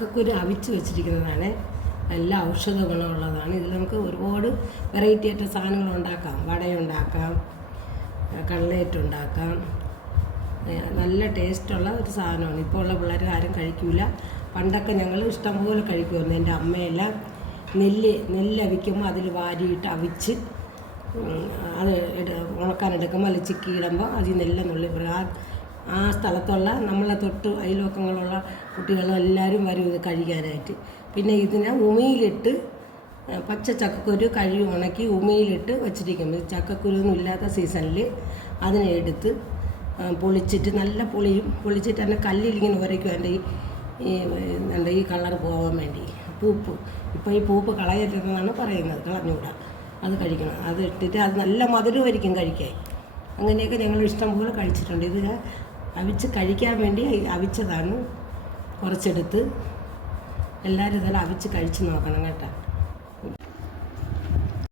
ചക്കക്കുരു അവിച്ച് വെച്ചിരിക്കുന്നതാണ്. നല്ല ഔഷധ ഗുണമുള്ളതാണ്. ഇതിൽ നമുക്ക് ഒരുപാട് വെറൈറ്റി ആയിട്ട് സാധനങ്ങൾ ഉണ്ടാക്കാം. വടയുണ്ടാക്കാം, കട്ലേറ്റ് ഉണ്ടാക്കാം. നല്ല ടേസ്റ്റുള്ള ഒരു സാധനമാണ്. ഇപ്പോൾ ഉള്ള പിള്ളേർ ആരും കഴിക്കില്ല. പണ്ടൊക്കെ ഞങ്ങൾ ഇഷ്ടംപോലെ കഴിക്കുമായിരുന്നു. എൻ്റെ അമ്മയെല്ലാം നെല്ല് അവിക്കുമ്പോൾ അതിൽ വാരിയിട്ട് അവിച്ച് അത് ഉണക്കാനെടുക്കുമ്പോൾ അതിൽ ചിക്കി ഇടുമ്പോൾ അതിൽ നെല്ല് നുള്ളി ആ സ്ഥലത്തുള്ള നമ്മളെ തൊട്ട് അയൽവക്കങ്ങളുള്ള കുട്ടികളും എല്ലാവരും വരും ഇത് കഴിക്കാനായിട്ട്. പിന്നെ ഇതിനെ ഉമിയിലിട്ട് പച്ച ചക്കക്കുരു കഴുകി ഉണക്കി ഉമിയിലിട്ട് വച്ചിരിക്കും. ചക്കക്കുരുവൊന്നും ഇല്ലാത്ത സീസണിൽ അതിനെ എടുത്ത് പൊളിച്ചിട്ട് നല്ല പൊളിച്ചിട്ട് തന്നെ കല്ലിലിങ്ങനെ ഉരയ്ക്കും. എൻ്റെ ഈ കളർ പോകാൻ വേണ്ടി പൂപ്പ്. ഇപ്പോൾ ഈ പൂപ്പ് കളയരുതെന്നാണ് പറയുന്നത്, കളഞ്ഞുകൂടാ. അത് കഴിക്കണം. അത് ഇട്ടിട്ട് അത് നല്ല മധുരമായിരിക്കും കഴിക്കാൻ. അങ്ങനെയൊക്കെ ഞങ്ങൾ ഇഷ്ടം പോലെ കഴിച്ചിട്ടുണ്ട്. ഇത് അവിച്ച് കഴിക്കാൻ വേണ്ടി അവിച്ചതാണ്. കുറച്ചെടുത്ത് എല്ലാവരും ഇതെല്ലാം അവിച്ച് കഴിച്ച് നോക്കണം കേട്ടോ.